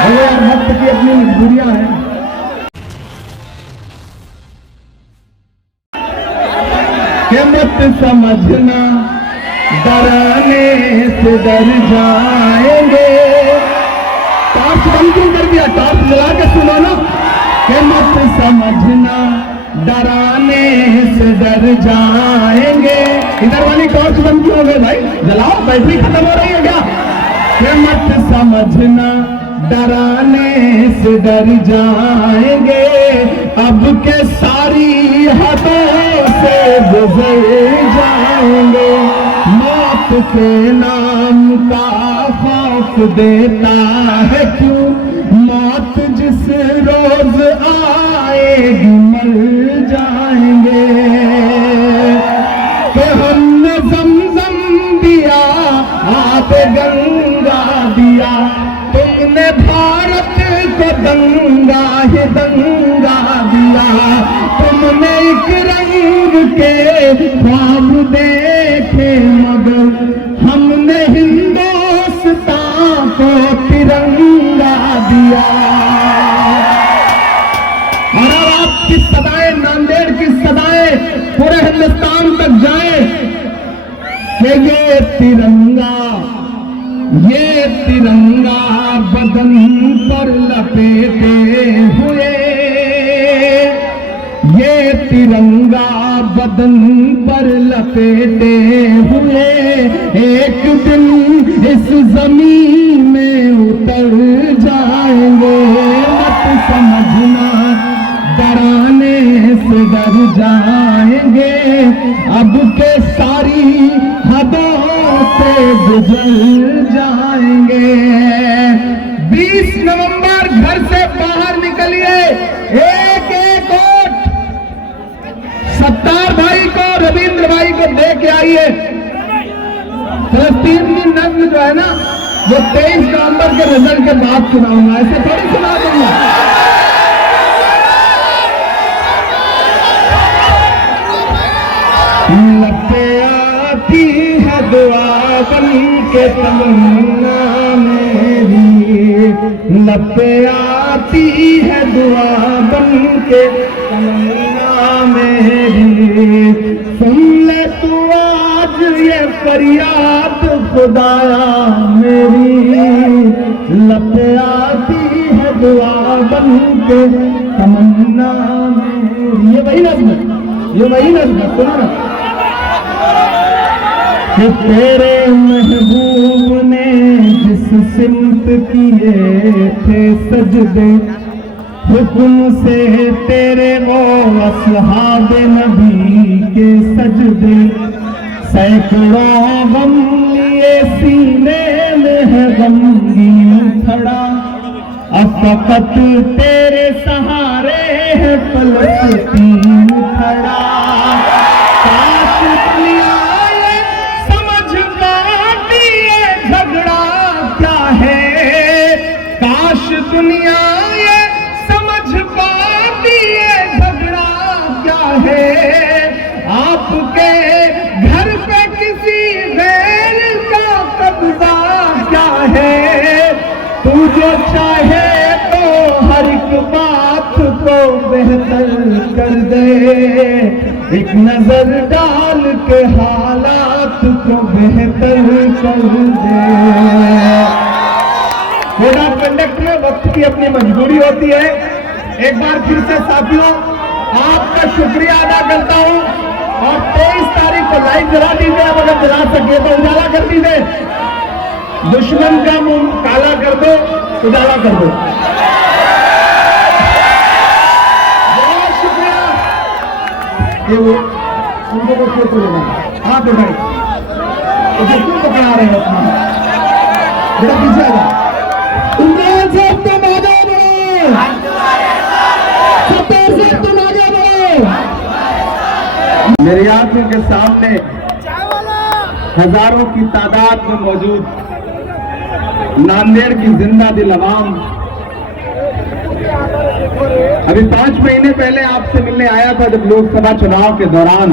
वो यार वक्त की अपनी मजबूरियां हैं। कि मत समझना डराने से डर जाएंगे। टॉर्च बंद क्यों कर दिया? टॉर्च जला के सुनो ना। कि मत समझना डराने से डर जाएंगे। इधर वाली टॉर्च बंद क्यों हो गई भाई? जलाओ, बैटरी खत्म हो रही है क्या? कि मत समझना डराने से डर जाएंगे। अब के सारी हदों से गुजर जाएंगे। मौत के नाम का खौफ देता है क्यों? मौत जिस रोज आएगी मर जाएंगे। कि हमने ज़मज़म दिया, आप गंगा दिया, तुमने भारत को दंगा ही दंगा दिया। तुमने एक रंग के ख्वाब देखे मगर हमने हिंदुस्तान को तिरंगा दिया। और अब आपकी सदाएं, नांदेड़ की सदाएं पूरे हिंदुस्तान तक जाए कि ये तिरंगा बदन पर लपेटे हुए, ये तिरंगा बदन पर लपेटे हुए एक दिन इस जमीन में उतर जाएंगे। मत समझना डराने से डर जाएंगे। अब के सारी हदों से गुजर जाएंगे। 20 नवंबर घर से बाहर निकलिए, एक एक वोट सत्तार भाई को, रविंद्र भाई को दे के आइए। फिलिस्तीन की नस्ल जो है ना, वो 23 नवंबर के रिजल्ट के बाद सुनाऊंगा, ऐसे थोड़ी सुना दूंगा। लगते आती है दुआ बन के तमन्ना मेरी, लगते आती है दुआ बन के तमन्ना मेरी। सुन ले तू आज ये फरियाद खुदाया मेरी, लगते आती है दुआ बन के तमन्ना मेरी। ये वही नज़्म सुनो ना। कि तेरे महबूब ने जिस सिमत किए थे सजदे, हुक्म से तेरे वो असहाबे नबी के सजदे, सैकड़ों गम लिए सीने में है गमगीन खड़ा, अब फकत तेरे सहारे है फलस्तीन खड़ा। काश दुनिया ये समझ पाती ये झगड़ा क्या है, काश दुनिया ये समझ पाती ये झगड़ा क्या है। आपके घर पे किसी गैर का कब्जा क्या है, तू जो चाहे तो हर एक बात को बेहतर कर दे, एक नजर डाल के हालात को बेहतर कर दे। कोड ऑफ कंडक्ट में वक्त की अपनी मजबूरी होती है। एक बार फिर से साथियों आपका शुक्रिया अदा करता हूं, और 23 तारीख को लाइट जला दीजिए, अब अगर जला सके तो उजाला कर दीजिए। दुश्मन का मुंह काला कर दो, उजाला कर दो। बहुत शुक्रिया। ये वो उनको को क्यों चलेगा? हाँ तो भाई उसे क्यों पकड़ा रहे हो अपना? बेटा पीछे आ जाओ। इमरान साहब तुम आगे बढ़ो, सत्तार साहब तुम आगे बढ़ो। मेरी आंखों के सामने हजारों की तादाद में मौजूद नांदेड़ की जिंदा दिल अवाम, अभी 5 महीने पहले आपसे मिलने आया था जब लोकसभा चुनाव के दौरान,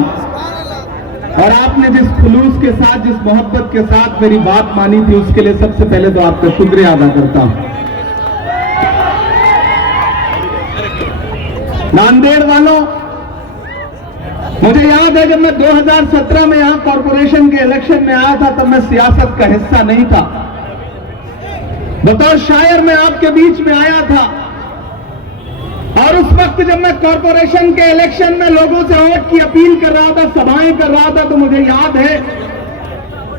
और आपने जिस खुलूस के साथ, जिस मोहब्बत के साथ मेरी बात मानी थी, उसके लिए सबसे पहले तो आपका शुक्रिया अदा करता हूं। नांदेड़ वालों, मुझे याद है जब मैं 2017 में यहां कॉर्पोरेशन के इलेक्शन में आया था, तब मैं सियासत का हिस्सा नहीं था। बतौर शायर मैं आपके बीच में आया था, और उस वक्त जब मैं कॉर्पोरेशन के इलेक्शन में लोगों से वोट की अपील कर रहा था, सभाएं कर रहा था, तो मुझे याद है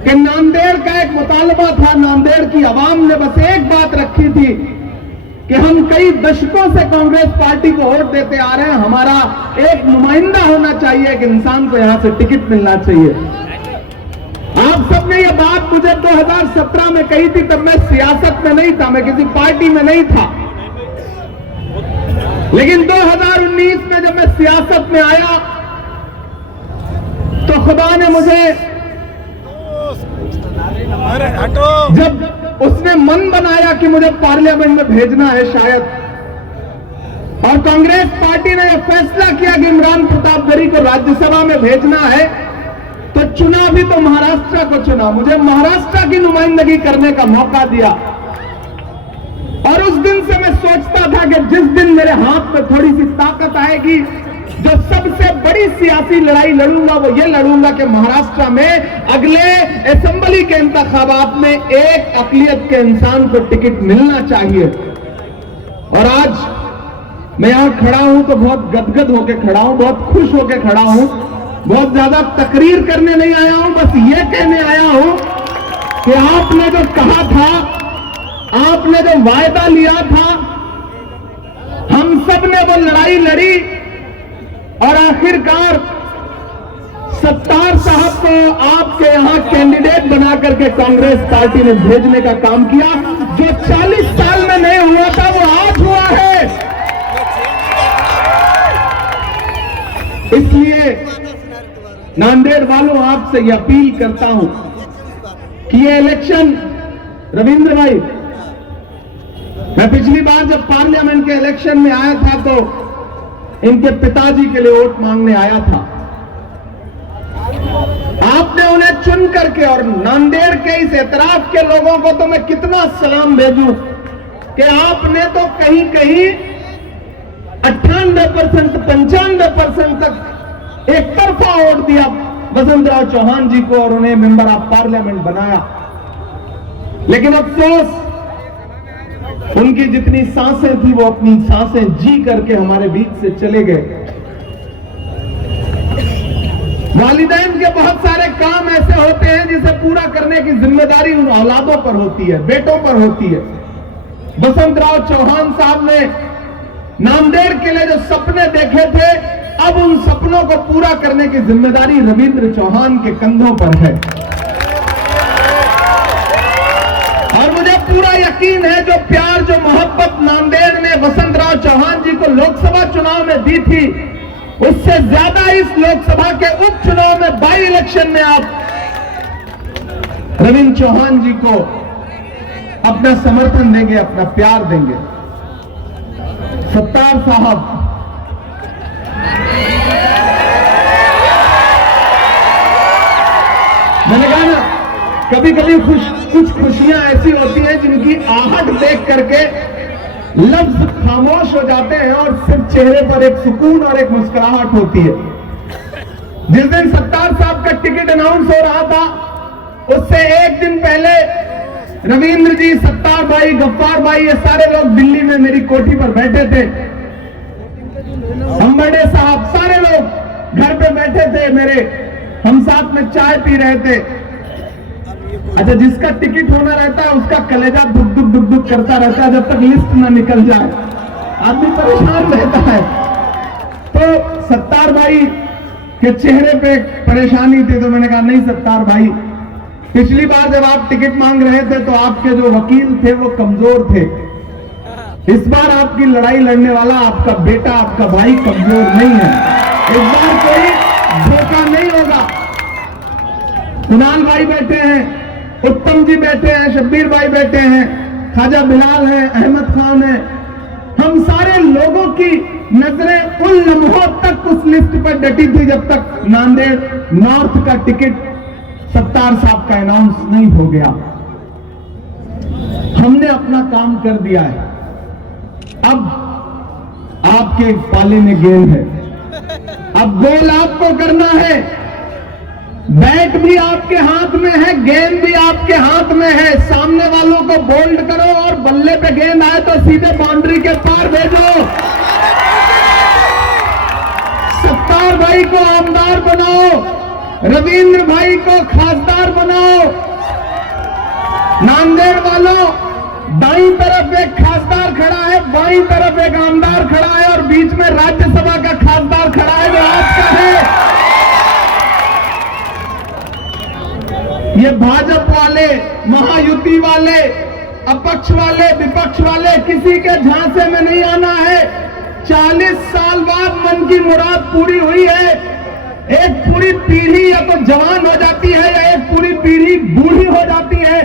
कि नांदेड़ का एक मुतालबा था। नांदेड़ की आवाम ने बस एक बात रखी थी कि हम कई दशकों से कांग्रेस पार्टी को वोट देते आ रहे हैं, हमारा एक नुमाइंदा होना चाहिए, एक इंसान को यहां से टिकट मिलना चाहिए। आप सबने ये बात मुझे 2017 में कही थी, तब मैं सियासत में नहीं था, मैं किसी पार्टी में नहीं था। लेकिन 2019 में जब मैं सियासत में आया तो खुदा ने मुझे, जब उसने मन बनाया कि मुझे पार्लियामेंट में भेजना है शायद, और कांग्रेस पार्टी ने यह फैसला किया कि इमरान प्रतापगढ़ी को राज्यसभा में भेजना है, तो चुना भी तो महाराष्ट्र को चुना, मुझे महाराष्ट्र की नुमाइंदगी करने का मौका दिया। और उस दिन से मैं सोचता था कि जिस दिन मेरे हाथ में थोड़ी सी ताकत आएगी, जो सबसे बड़ी सियासी लड़ाई लड़ूंगा वो ये लड़ूंगा कि महाराष्ट्र में अगले असेंबली के इंतखाबात में एक अकलियत के इंसान को टिकट मिलना चाहिए। और आज मैं यहां खड़ा हूं तो बहुत गदगद होकर खड़ा हूं, बहुत खुश होकर खड़ा हूं, बहुत ज्यादा तकरीर करने नहीं आया हूं, बस ये कहने आया हूं कि आपने जो कहा था, आपने जो वायदा लिया था, हम सब ने वो लड़ाई लड़ी, और आखिरकार सत्तार साहब को आपके यहां कैंडिडेट बना करके कांग्रेस पार्टी ने भेजने का काम किया। जो 40 साल में नहीं हुआ था वो आज हुआ है। इसलिए नांदेड़ वालों, आपसे यह अपील करता हूं कि ये इलेक्शन, रविंद्र भाई, मैं पिछली बार जब पार्लियामेंट के इलेक्शन में आया था तो इनके पिताजी के लिए वोट मांगने आया था। आपने उन्हें चुन करके, और नांदेड़ के इस एतराफ के लोगों को तो मैं कितना सलाम भेजूं कि आपने तो कहीं कहीं 98% 95% तक एक तरफा वोट दिया वसंतराव चौहान जी को और उन्हें मेंबर ऑफ पार्लियामेंट बनाया। लेकिन अफसोस, उनकी जितनी सांसें थी वो अपनी सांसें जी करके हमारे बीच से चले गए। वालिदैन के बहुत सारे काम ऐसे होते हैं जिसे पूरा करने की जिम्मेदारी उन औलादों पर होती है, बेटों पर होती है। वसंतराव चौहान साहब ने नांदेड़ के लिए जो सपने देखे थे, अब उन सपनों को पूरा करने की जिम्मेदारी रविंद्र चौहान के कंधों पर है। और मुझे पूरा यकीन है, जो प्यार, जो मोहब्बत नांदेड़ ने वसंतराव चौहान जी को लोकसभा चुनाव में दी थी, उससे ज्यादा इस लोकसभा के उपचुनाव में, बाई इलेक्शन में आप रविंद्र चौहान जी को अपना समर्थन देंगे, अपना प्यार देंगे। सत्तार साहब, मैंने कहा ना, कभी कभी कुछ खुशियां ऐसी होती हैं जिनकी आहट देख करके लफ्ज खामोश हो जाते हैं और सिर्फ चेहरे पर एक सुकून और एक मुस्कुराहट होती है। जिस दिन सत्तार साहब का टिकट अनाउंस हो रहा था, उससे एक दिन पहले रविंद्र जी, सत्तार भाई, गफ्फार भाई, ये सारे लोग दिल्ली में मेरी कोठी पर बैठे थे। अंबड़े साहब, सारे लोग घर पे बैठे थे मेरे, हम साथ में चाय पी रहे थे। अच्छा, जिसका टिकट होना रहता है उसका कलेजा दुख दुख दुख दुख करता रहता है जब तक लिस्ट ना निकल जाए, आदमी परेशान रहता है। तो सत्तार भाई के चेहरे पे परेशानी थी, तो मैंने कहा नहीं सत्तार भाई, पिछली बार जब आप टिकट मांग रहे थे तो आपके जो वकील थे वो कमजोर थे, इस बार आपकी लड़ाई लड़ने वाला आपका बेटा, आपका भाई कमजोर नहीं है। इस बार कोई धोखा नहीं होगा। कुणाल भाई बैठे हैं, उत्तम जी बैठे हैं, शब्बीर भाई बैठे हैं, ख्वाजा बिलाल हैं, अहमद खान हैं। हम सारे लोगों की नजरें उन लम्हों तक उस लिस्ट पर डटी थी जब तक नांदेड़ नॉर्थ का टिकट सत्तार साहब का अनाउंस नहीं हो गया। हमने अपना काम कर दिया है। अब आपके पाले में गेंद है, अब गोल आपको करना है। बैट भी आपके हाथ में है, गेंद भी आपके हाथ में है। सामने वालों को बोल्ड करो और बल्ले पे गेंद आए तो सीधे बाउंड्री के पार भेजो। सत्तार भाई को आमदार बनाओ, रविंद्र भाई को खासदार बनाओ। नांदेड़ वालों, दाईं तरफ एक खासदार खड़ा है, बाईं तरफ एक आमदार खड़ा है और बीच में राज्यसभा का खासदार खड़ा है जो आपका है। ये भाजपा वाले, महायुति वाले, अपक्ष वाले, विपक्ष वाले किसी के झांसे में नहीं आना है। 40 साल बाद मन की मुराद पूरी हुई है। एक पूरी पीढ़ी या तो जवान हो जाती है या एक पूरी पीढ़ी बूढ़ी हो जाती है,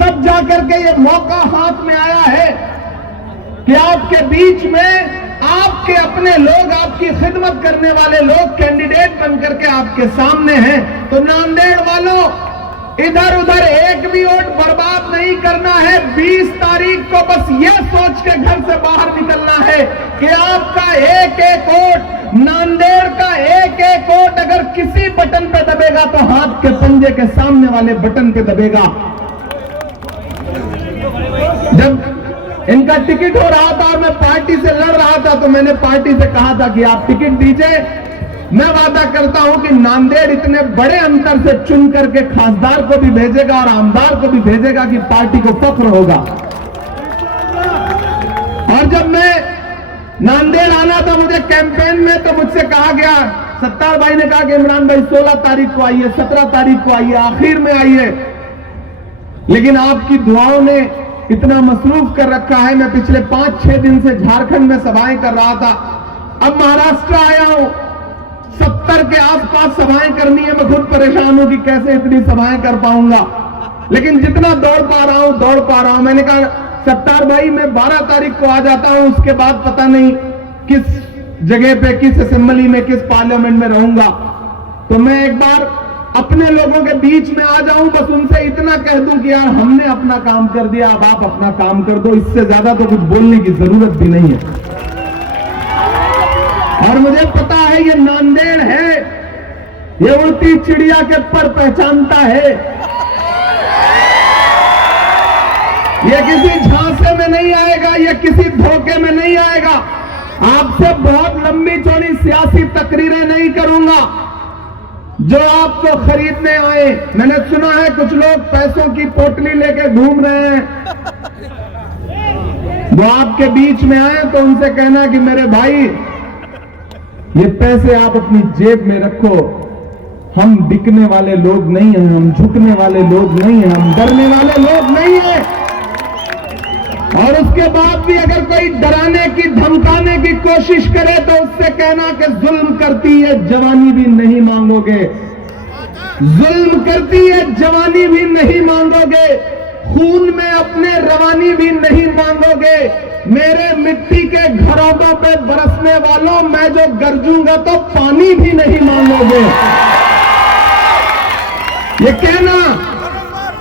तब जाकर के ये मौका हाथ में आया है कि आपके बीच में आपके अपने लोग, आपकी खिदमत करने वाले लोग कैंडिडेट बनकर के आपके सामने हैं। तो नांदेड़ वालों, इधर उधर एक भी वोट बर्बाद नहीं करना है। 20 तारीख को बस ये सोच के घर से बाहर निकलना है कि आपका एक एक वोट, नांदेड़ का एक एक वोट अगर किसी बटन पे दबेगा तो हाथ के पंजे के सामने वाले बटन पे दबेगा। जब इनका टिकट हो रहा था और मैं पार्टी से लड़ रहा था तो मैंने पार्टी से कहा था कि आप टिकट दीजिए, मैं वादा करता हूं कि नांदेड़ इतने बड़े अंतर से चुन करके खासदार को भी भेजेगा और आमदार को भी भेजेगा कि पार्टी को फख्र होगा। और जब मैं नांदेड़ आना था मुझे कैंपेन में, तो मुझसे कहा गया, सत्तार भाई ने कहा कि इमरान भाई 16 तारीख को आइए, 17 तारीख को आइए, आखिर में आइए। लेकिन आपकी दुआओं ने इतना मसरूफ कर रखा है। मैं पिछले 5-6 दिन से झारखंड में सभाएं कर रहा था, अब महाराष्ट्र आया हूं, 70 के आसपास सभाएं करनी है। मैं खुद परेशान हूं कि कैसे इतनी सभाएं कर पाऊंगा, लेकिन जितना दौड़ पा रहा हूं। मैंने कहा सत्तार भाई मैं 12 तारीख को आ जाता हूं, उसके बाद पता नहीं किस जगह पे, किस असेंबली में, किस पार्लियामेंट में रहूंगा। तो मैं एक बार अपने लोगों के बीच में आ जाऊं, बस उनसे इतना कह दूं कि यार हमने अपना काम कर दिया, अब आप अपना काम कर दो। इससे ज्यादा तो कुछ बोलने की जरूरत भी नहीं है। और मुझे पता है ये नांदेड़ है, ये उड़ती चिड़िया के पर पहचानता है। ये किसी झांसे में नहीं आएगा, ये किसी धोखे में नहीं आएगा। आपसे बहुत लंबी चौड़ी सियासी तकरीरें नहीं करूंगा जो आपको खरीदने आए। मैंने सुना है कुछ लोग पैसों की पोटली लेके घूम रहे हैं। वो आपके बीच में आए तो उनसे कहना कि मेरे भाई ये पैसे आप अपनी जेब में रखो, हम बिकने वाले लोग नहीं हैं, हम झुकने वाले लोग नहीं हैं, हम डरने वाले लोग नहीं हैं। और उसके बाद भी अगर कोई डराने की, धमकाने की कोशिश करे तो उससे कहना कि जुल्म करती है जवानी भी नहीं मांगोगे, जुल्म करती है जवानी भी नहीं मांगोगे, खून में अपने रवानी भी नहीं मांगोगे। मेरे मिट्टी के घरों पे बरसने वालों, मैं जो गरजूंगा तो पानी भी नहीं मांगोगे। ये कहना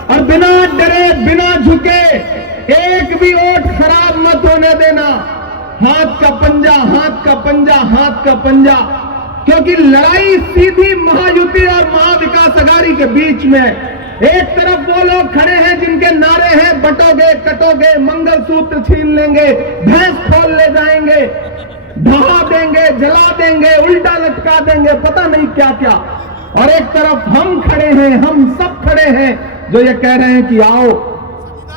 और बिना डरे, बिना झुके, एक भी वोट खराब मत होने देना। हाथ का पंजा, हाथ का पंजा, हाथ का पंजा, क्योंकि लड़ाई सीधी महायुति और महाविकास अघाड़ी के बीच में। एक तरफ वो लोग खड़े हैं जिनके नारे हैं बटोगे, कटोगे, मंगलसूत्र छीन लेंगे, भैंस खोल ले जाएंगे, ढहा देंगे, जला देंगे, उल्टा लटका देंगे, पता नहीं क्या क्या। और एक तरफ हम खड़े हैं, हम सब खड़े हैं जो ये कह रहे हैं कि आओ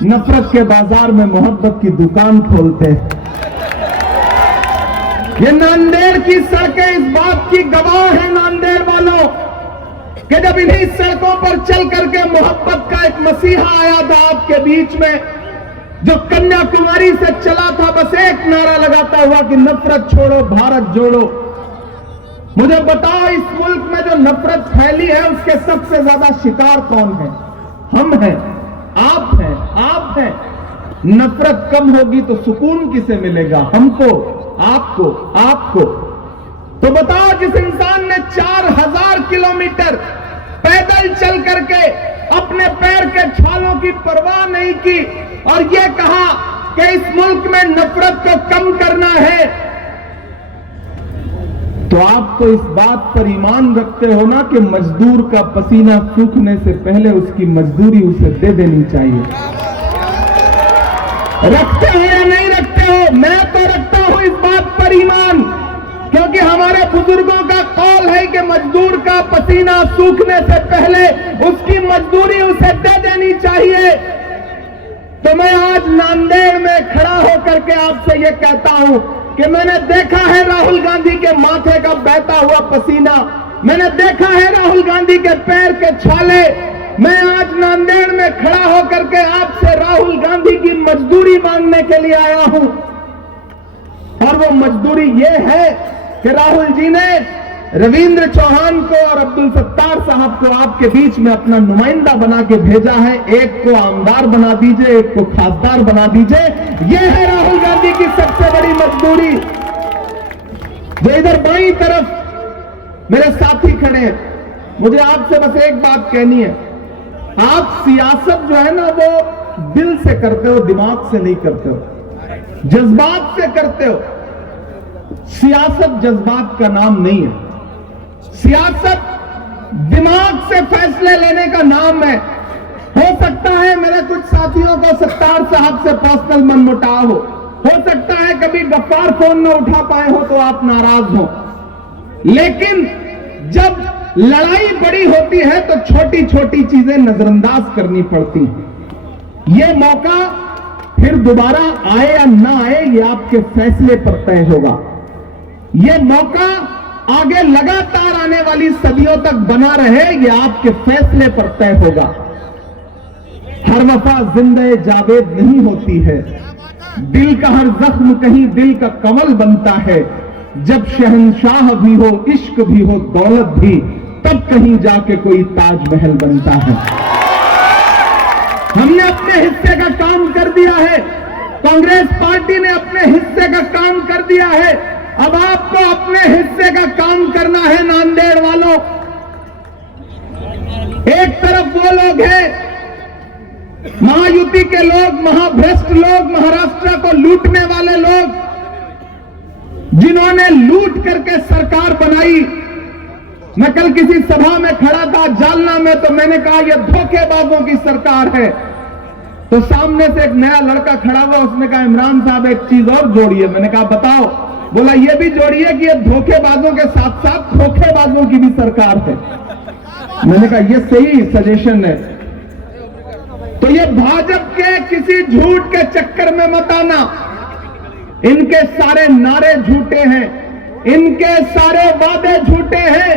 नफरत के बाजार में मोहब्बत की दुकान खोलते हैं। ये नांदेड़ की सड़कें इस बात की गवाह है नांदेड़ वालों कि जब इन्हीं सड़कों पर चल करके मोहब्बत का एक मसीहा आया था आपके बीच में, जो कन्याकुमारी से चला था, बस एक नारा लगाता हुआ कि नफरत छोड़ो, भारत जोड़ो। मुझे बताओ इस मुल्क में जो नफरत फैली है उसके सबसे ज्यादा शिकार कौन है? हम हैं, आप हैं, आप हैं। नफरत कम होगी तो सुकून किसे मिलेगा? हमको, आपको, आपको। तो बताओ जिस इंसान ने 4000 किलोमीटर पैदल चल करके अपने पैर के छालों की परवाह नहीं की और यह कहा कि इस मुल्क में नफरत को कम करना है, तो आप तो इस बात पर ईमान रखते हो ना कि मजदूर का पसीना सूखने से पहले उसकी मजदूरी उसे दे देनी चाहिए। रखते हो या नहीं रखते हो? मैं तो रखता हूं इस बात पर ईमान, क्योंकि हमारे बुजुर्गों का कौल है कि मजदूर का पसीना सूखने से पहले उसकी मजदूरी उसे दे देनी चाहिए। तो मैं आज नांदेड़ में खड़ा होकर के आपसे यह कहता हूं कि मैंने देखा है राहुल गांधी के माथे का बहता हुआ पसीना, मैंने देखा है राहुल गांधी के पैर के छाले। मैं आज नांदेड़ में खड़ा होकर के आपसे राहुल गांधी की मजदूरी मांगने के लिए आया हूं, और वो मजदूरी ये है कि राहुल जी ने रविंद्र चौहान को और अब्दुल सत्तार साहब को आपके बीच में अपना नुमाइंदा बना के भेजा है। एक को आमदार बना दीजिए, एक को खासदार बना दीजिए। यह है राहुल गांधी की सबसे बड़ी मजदूरी। जो इधर बाईं तरफ मेरे साथी खड़े हैं, मुझे आपसे बस एक बात कहनी है। आप सियासत जो है ना वो दिल से करते हो, दिमाग से नहीं करते हो, जज्बात से करते हो। सियासत जज्बात का नाम नहीं है, सियासत दिमाग से फैसले लेने का नाम है। हो सकता है मेरे कुछ साथियों को सत्तार साहब से पर्सनल मनमुटाव हो सकता है कभी गफ्फार फोन न उठा पाए हो तो आप नाराज हो, लेकिन जब लड़ाई बड़ी होती है तो छोटी छोटी चीजें नजरअंदाज करनी पड़ती हैं। यह मौका फिर दोबारा आए या ना आए, यह आपके फैसले पर तय होगा। यह मौका आगे लगातार आने वाली सदियों तक बना रहे, यह आपके फैसले पर तय होगा। हर वफा जिंदे जावेद नहीं होती है, दिल का हर जख्म कहीं दिल का कमल बनता है। जब शहंशाह भी हो, इश्क भी हो, दौलत भी, तब कहीं जाके कोई ताजमहल बनता है। हमने अपने हिस्से का काम कर दिया है, कांग्रेस पार्टी ने अपने हिस्से का काम कर दिया है। अब आपको अपने हिस्से का काम करना है। नांदेड़ वालों, एक तरफ वो लोग हैं महायुति के लोग, महाभ्रष्ट लोग, महाराष्ट्र को लूटने वाले लोग, जिन्होंने लूट करके सरकार बनाई। मैं कल किसी सभा में खड़ा था जालना में, तो मैंने कहा यह धोखेबाजों की सरकार है। तो सामने से एक नया लड़का खड़ा हुआ, उसने कहा इमरान साहब एक चीज और जोड़िए। मैंने कहा बताओ। बोला ये भी जोड़िए कि ये धोखेबाजों के साथ साथ धोखेबाजों की भी सरकार है। मैंने कहा ये सही सजेशन है। तो ये भाजपा के किसी झूठ के चक्कर में मत आना। इनके सारे नारे झूठे हैं, इनके सारे वादे झूठे हैं।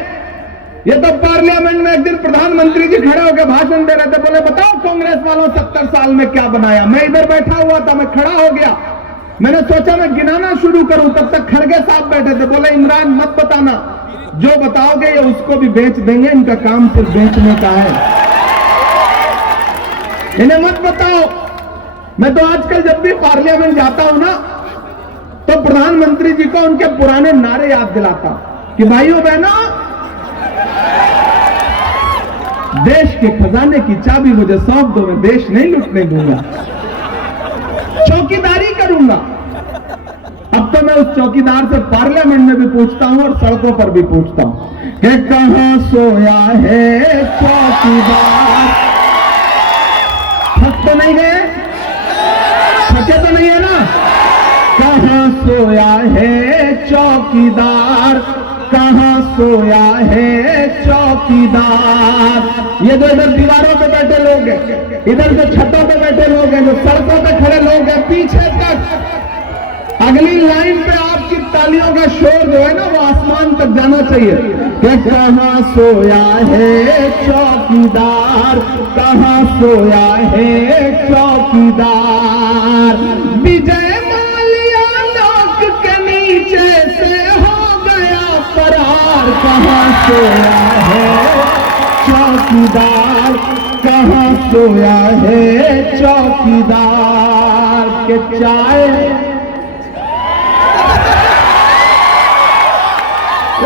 ये तो पार्लियामेंट में एक दिन प्रधानमंत्री जी खड़े होकर भाषण दे रहे थे, बोले बताओ कांग्रेस वालों 70 साल में क्या बनाया। मैं इधर बैठा हुआ था, मैं खड़ा हो गया, मैंने सोचा मैं गिनाना शुरू करूं, तब तक खड़गे साहब बैठे थे। बोले इमरान मत बताना, जो बताओगे ये उसको भी बेच देंगे, इनका काम सिर्फ बेचने का है, इन्हें मत बताओ। मैं तो आजकल जब भी पार्लियामेंट जाता हूं ना, तो प्रधानमंत्री जी को उनके पुराने नारे याद दिलाता कि भाइयों बहनों, देश के खजाने की चाबी मुझे सौंप दो, मैं देश नहीं लूटने दूंगा, चौकीदारी करूंगा। अब तो मैं उस चौकीदार से पार्लियामेंट में भी पूछता हूं और सड़कों पर भी पूछता हूं कि कहां सोया है चौकीदार। थक तो नहीं गए, थके तो नहीं है ना? कहां सोया है चौकीदार, कहां सोया है चौकीदार। ये जो इधर दीवारों पे बैठे लोग हैं, इधर जो छतों पे बैठे लोग हैं, जो सड़कों पे खड़े लोग हैं, पीछे तक अगली लाइन पे आपकी तालियों का शोर जो है ना वो आसमान तक जाना चाहिए कि कहां सोया है चौकीदार, कहां सोया है चौकीदार। विजय माल्या नाक के नीचे से हो गया फरार, कहां सोया है चौकीदार, कहां सोया है चौकीदार। के चाय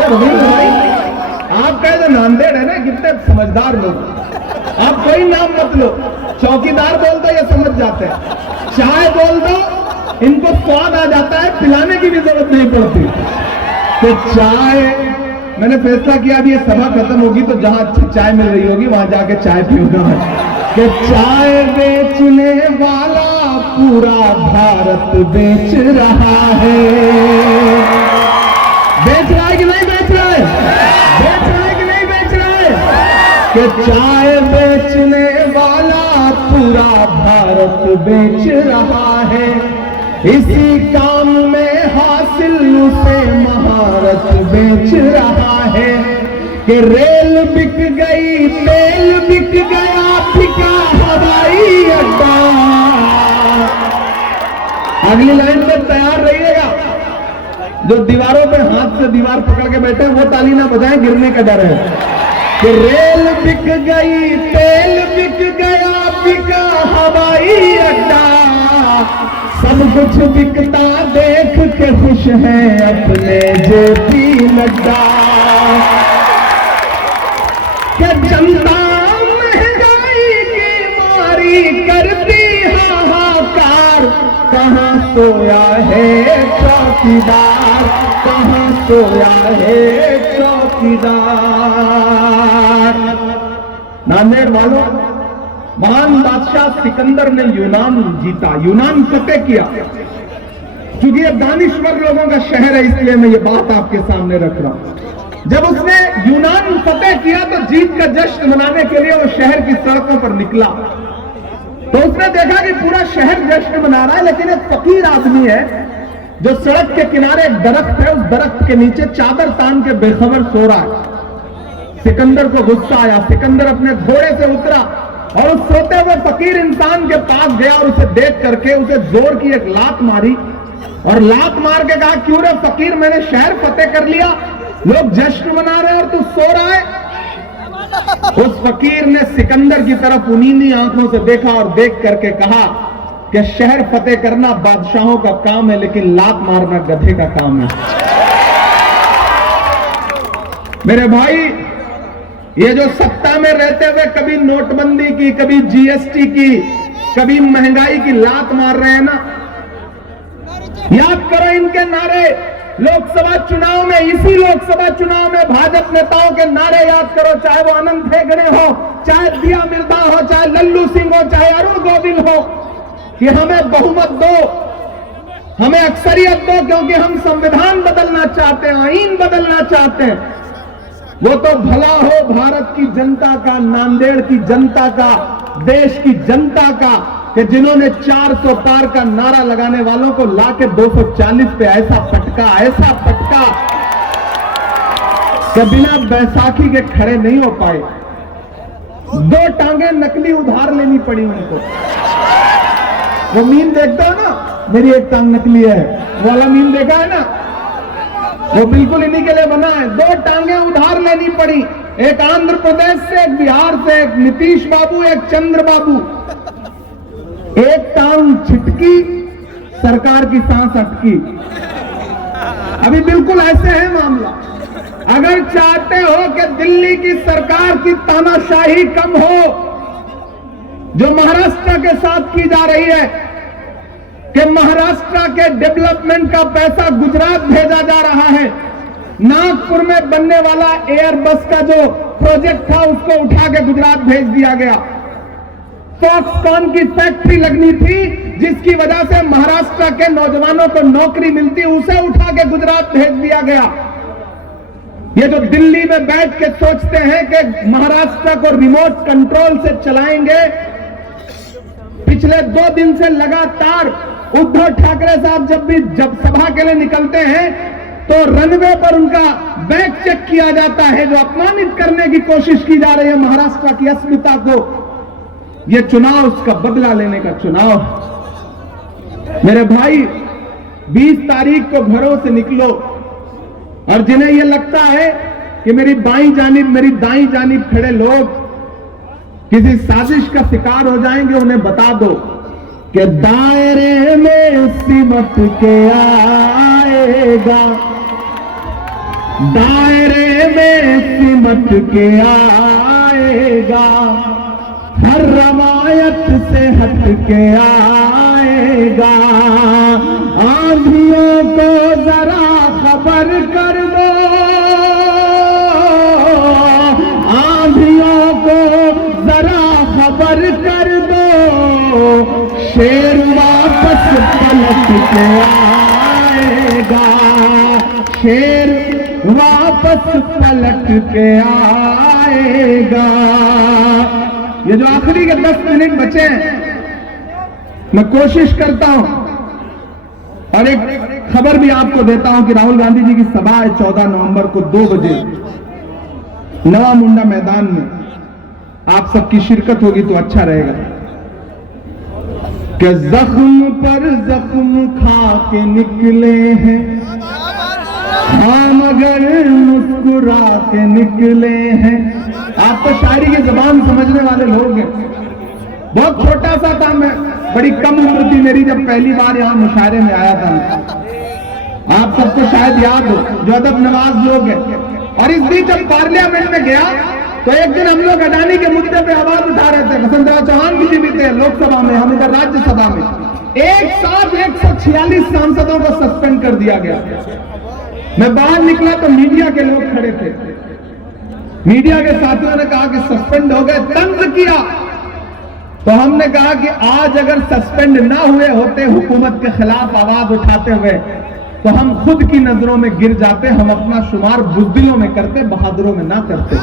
भाई, आप कहे तो नांदेड़ है ना, कितने समझदार लोग। आप कोई नाम मत लो, चौकीदार बोल दो ये समझ जाते हैं, चाय बोल दो इनको स्वाद आ जाता है, पिलाने की भी जरूरत नहीं पड़ती। तो चाय, मैंने फैसला किया अभी ये सभा खत्म होगी तो जहां अच्छी चाय मिल रही होगी वहां जाके चाय पीऊंगा कि चाय बेचने वाला पूरा भारत बेच रहा है। बेच रहा है कि नहीं बेच रहा है? बेच रहा है कि नहीं बेच रहा है? कि चाय बेचने वाला पूरा भारत बेच रहा है। इसी काम में हासिल उसे महारत बेच रहा है कि रेल बिक गई, तेल बिक गया, बिका हवाई अड्डा। अगली लाइन में तैयार रहिएगा। जो दीवारों पे हाथ से दीवार पकड़ के बैठे हैं वो ताली ना बजाएं, गिरने का डर है। कि रेल बिक गई, तेल बिक गया, बिका हवाई अड्डा। सब कुछ बिकता देख के खुश है अपने जेपी नड्डा। कि जनता महंगाई की मारी करती हाहाकार। कहां सोया है चौकीदार, कहां सोया है चौकीदार। नांदेड़ वालों, महान बादशाह सिकंदर ने यूनान जीता, यूनान फतेह किया। क्योंकि ये दानिश्वर लोगों का शहर है इसलिए मैं ये बात आपके सामने रख रहा हूं। जब उसने यूनान फतेह किया तो जीत का जश्न मनाने के लिए वो शहर की सड़कों पर निकला तो उसने देखा कि पूरा शहर जश्न मना रहा है, लेकिन एक फकीर आदमी है जो सड़क के किनारे एक दरख्त है, उस दरख्त के नीचे चादर तान के बेखबर सो रहा है। सिकंदर को गुस्सा आया, सिकंदर अपने घोड़े से उतरा और उस सोते हुए फकीर इंसान के पास गया और उसे देख करके उसे जोर की एक लात मारी और लात मार के कहा, क्यों रे फकीर, मैंने शहर फतेह कर लिया, लोग जश्न मना रहे हैं और तू सो रहा है। उस फकीर ने सिकंदर की तरफ उन्हीं आंखों से देखा और देख करके कहा कि शहर फतेह करना बादशाहों का काम है, लेकिन लात मारना गधे का काम है। मेरे भाई, ये जो सत्ता में रहते हुए कभी नोटबंदी की, कभी जीएसटी की, कभी महंगाई की लात मार रहे हैं ना, याद करो इनके नारे लोकसभा चुनाव में, इसी लोकसभा चुनाव में भाजपा नेताओं के नारे याद करो, चाहे वो अनंत हेगड़े हो, चाहे दिया मिर्जा हो, चाहे लल्लू सिंह हो, चाहे अरुण गोविल हो, कि हमें बहुमत दो, हमें अक्सरियत दो, क्योंकि हम संविधान बदलना चाहते हैं, आईन बदलना चाहते हैं। वो तो भला हो भारत की जनता का, नांदेड़ की जनता का, देश की जनता का, कि जिन्होंने 400 पार का नारा लगाने वालों को लाके 240 पे ऐसा पटका कि बिना बैसाखी के खड़े नहीं हो पाए। 2 टांगे नकली उधार लेनी पड़ी उनको। वो मीम देखते हो ना, मेरी एक टांग नकली है, वाला मीम देखा है ना, वो बिल्कुल इन्हीं के लिए बना है। 2 टांगे उधार लेनी पड़ी, एक आंध्र प्रदेश से, एक बिहार से, एक नीतीश बाबू, एक चंद्र बाबू। एक टांग छिटकी, सरकार की सांस अटकी। अभी बिल्कुल ऐसे है मामला। अगर चाहते हो कि दिल्ली की सरकार की तानाशाही कम हो, जो महाराष्ट्र के साथ की जा रही है, कि महाराष्ट्र के डेवलपमेंट का पैसा गुजरात भेजा जा रहा है, नागपुर में बनने वाला एयरबस का जो प्रोजेक्ट था उसको उठा के गुजरात भेज दिया गया। फॉक्सकॉन की फैक्ट्री लगनी थी जिसकी वजह से महाराष्ट्र के नौजवानों को नौकरी मिलती, उसे उठा के गुजरात भेज दिया गया। ये जो दिल्ली में बैठ के सोचते हैं कि महाराष्ट्र को रिमोट कंट्रोल से चलाएंगे, पिछले 2 दिन से लगातार उद्धव ठाकरे साहब जब सभा के लिए निकलते हैं तो रनवे पर उनका बैग चेक किया जाता है, जो अपमानित करने की कोशिश की जा रही है महाराष्ट्र की अस्मिता को। यह चुनाव उसका बदला लेने का चुनाव। मेरे भाई, 20 तारीख को घरों से निकलो और जिन्हें यह लगता है कि मेरी बाईं जानिब, मेरी दाईं जानिब खड़े लोग किसी साजिश का शिकार हो जाएंगे, उन्हें बता दो कि दायरे में सिमट के आएगा, दायरे में सिमट के आएगा, हर रवायत से हट के आएगा। आंधियों को जरा खबर खबर कर दो, आंधियों को जरा खबर कर दो, शेर वापस पलट के आएगा, शेर वापस पलट के आएगा। ये जो आखिरी के 10 मिनट बचे हैं, मैं कोशिश करता हूं और एक खबर भी आपको देता हूं कि राहुल गांधी जी की सभा है 14 नवंबर को 2 बजे नवा मुंडा मैदान में। आप सबकी शिरकत होगी तो अच्छा रहेगा। कि जख्म पर जख्म खा के निकले हैं हम, मगर मुस्कुरा के निकले हैं। आप तो शायरी की जबान समझने वाले लोग हैं। बहुत छोटा सा था मैं, बड़ी कम उम्र थी मेरी जब पहली बार यहां मुशायरे में आया था। आप सबको शायद याद हो जो अदब नवाज लोग हैं। और इस बीच जब पार्लियामेंट में गया तो एक दिन हम लोग अडानी के मुद्दे पे आवाज उठा रहे थे। वसंतराव चौहान भी जीवित थे लोकसभा में, हम इधर राज्यसभा में। एक साथ 146 सांसदों को सस्पेंड कर दिया गया। मैं बाहर निकला तो मीडिया के लोग खड़े थे। मीडिया के साथियों ने कहा कि सस्पेंड हो गए, तंज किया। तो हमने कहा कि आज अगर सस्पेंड ना हुए होते हुकूमत के खिलाफ आवाज उठाते हुए तो हम खुद की नजरों में गिर जाते। हम अपना शुमार बुज़दिलों में करते, बहादुरों में ना करते।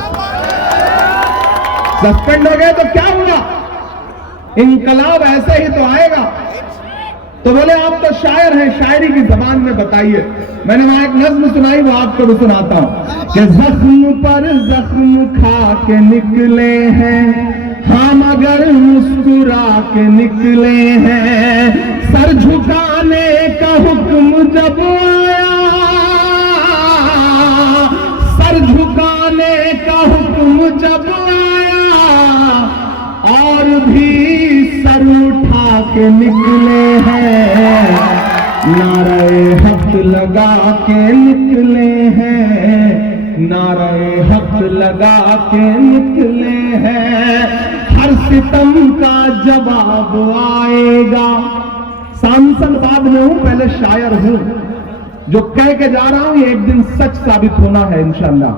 सस्पेंड हो गए तो क्या हुआ? इनकलाब ऐसे ही तो आएगा। तो बोले आप तो शायर हैं, शायरी की जबान में बताइए। मैंने वहां एक नज्म सुनाई, वो आपको भी सुनाता हूं कि जख्म पर जख्म खा के निकले हैं हम, अगर मुस्कुरा के निकले हैं। सर झुकाने का हुक्म जब आया, सर झुकाने का हुक्म जब आया, और भी सर उठा के निकले हैं। नारे हक लगा के निकले हैं, नारे हक लगा के निकले हैं। हर सितम का जवाब आएगा। सांसद बाद में हूं, पहले शायर हूं। जो कह के जा रहा हूं ये एक दिन सच साबित होना है इंशाअल्लाह।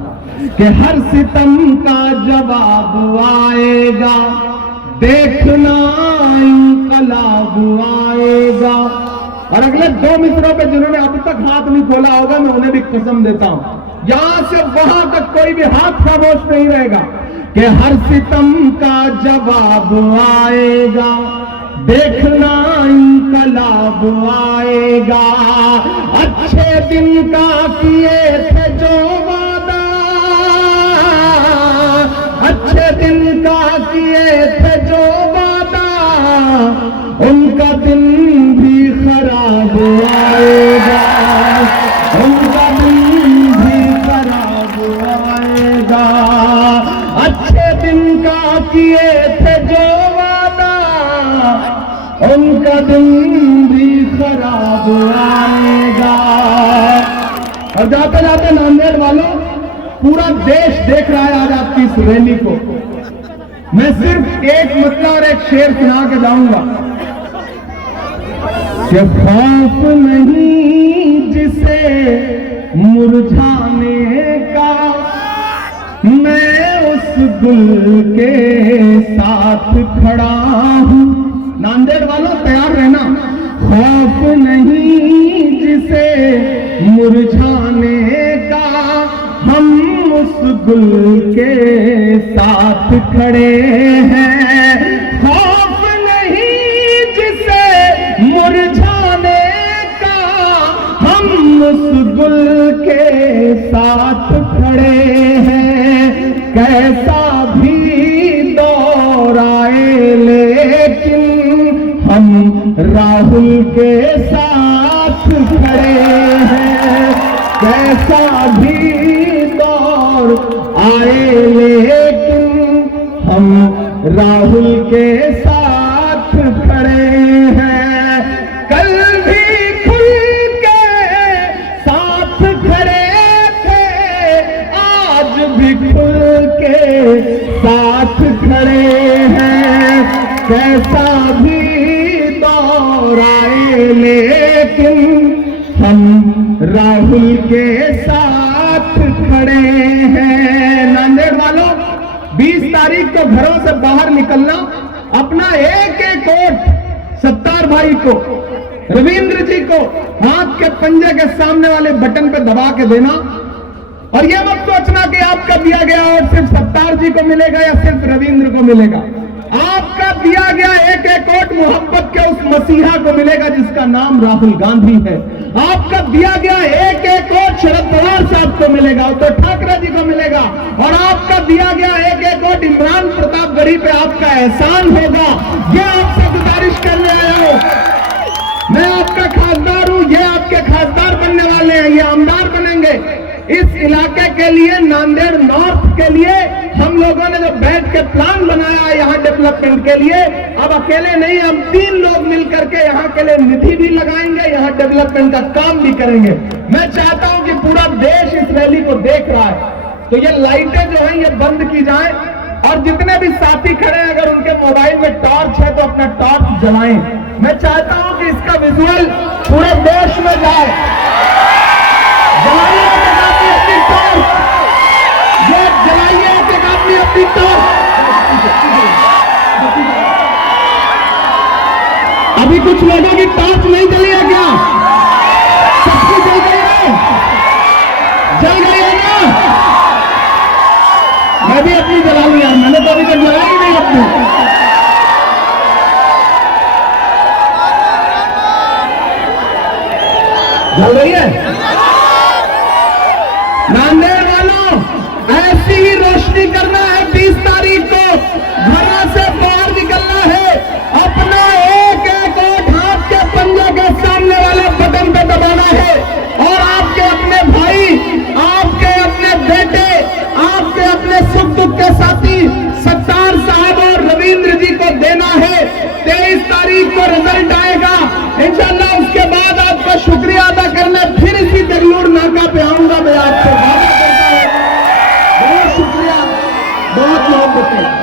कि हर सितम का जवाब आएगा, देखना इनकलाब आएगा। और अगले 2 मित्रों पे जिन्होंने अब तक हाथ नहीं खोला होगा, मैं उन्हें भी कसम देता हूं, यहां से वहां तक कोई भी हाथ खामोश नहीं रहेगा। कि हर सितम का जवाब आएगा, देखना इनकलाब आएगा। अच्छे दिन का किए थे जो वादा, अच्छे दिन का किए थे जो वादा, उनका दिन भी खराब आएगा, उनका दिन भी खराब आएगा। अच्छे दिन का किए थे जो वादा, उनका दिन भी खराब आएगा। और जाते जाते नांदेड़ वालों, पूरा देश देख रहा है आज आपकी इस रैली को। मैं सिर्फ एक मतलब और एक शेर सुना के जाऊंगा कि खौफ नहीं जिसे मुरझाने का, मैं उस गुल के साथ खड़ा हूं। नांदेड़ वालों तैयार रहना। खौफ नहीं जिसे मुरझाने का, हम उस गुल के साथ खड़े हैं। खौफ नहीं जिसे मुरझाने का, हम उस गुल के साथ खड़े हैं। कैसा भी दौर आए लेकिन हम राहुल के साथ खड़े हैं। कैसा भी दौर आए लेकिन हम राहुल के साथ खड़े हैं। कल भी खुल के साथ खड़े थे, आज भी खुल के साथ खड़े हैं। कैसा भी दौर आए लेकिन हम राहुल के साथ खड़े हैं। नांदेड़ वालों, 20 तारीख को घरों से बाहर निकलना, अपना एक एक वोट सत्तार भाई को, रविंद्र जी को हाथ के पंजे के सामने वाले बटन पे दबा के देना। और यह मत सोचना कि आपका दिया गया वोट सिर्फ सत्तार जी को मिलेगा या सिर्फ रविंद्र को मिलेगा। आपका दिया गया एक एक वोट मोहब्बत के उस मसीहा को मिलेगा जिसका नाम राहुल गांधी है। आपका दिया गया एक एक वोट शरद पवार साहब को मिलेगा, तो ठाकरे जी को मिलेगा। और आपका दिया गया एक एक वोट इमरान प्रतापगढ़ी पे आपका एहसान होगा। यह आपसे गुजारिश करने आया हूं। मैं आपका खासदार हूं, ये आपके खासदार बनने वाले हैं, ये आमदार बनेंगे। इस इलाके के लिए, नांदेड़ नॉर्थ के लिए हम लोगों ने जो बैठ के प्लान बनाया है यहाँ डेवलपमेंट के लिए, अब अकेले नहीं, हम 3 लोग मिलकर के यहाँ के लिए निधि भी लगाएंगे, यहाँ डेवलपमेंट का काम भी करेंगे। मैं चाहता हूं कि पूरा देश इस रैली को देख रहा है, तो ये लाइटें जो हैं ये बंद की जाएं। और जितने भी साथी खड़े हैं, अगर उनके मोबाइल में टॉर्च है तो अपना टॉर्च जलाएं। मैं चाहता हूं कि इसका विजुअल पूरे देश में जाए। जलाइए अपनी टॉर्च, ये जलाइए अपनी टॉर्च। अभी कुछ लोगों की टॉर्च नहीं जली है क्या? सबकी जल गई है? जल गई है ना? मैं भी अपनी जला लिया, मैंने तो अभी तक जलाई ही नहीं अपनी। जल रही है? नांदेड़ वालों, ऐसी ही रोशनी करना है। 20 तारीख को घरों से बाहर निकलना है, अपना एक एक वोट हाथ के पंजे के सामने वाले बटन पे दबाना है और आपके अपने भाई, आपके अपने बेटे, आपके अपने सुख दुख के साथी सत्तार साहब और रविंद्र जी को देना है। 23 तारीख को रिजल्ट आएगा इंशाल्लाह। उसके बाद आपका शुक्रिया अदा करने फिर इसी देगलूर नाका पे आऊंगा। मैं आपसे बहुत शुक्रिया, बहुत मोहब्बत है।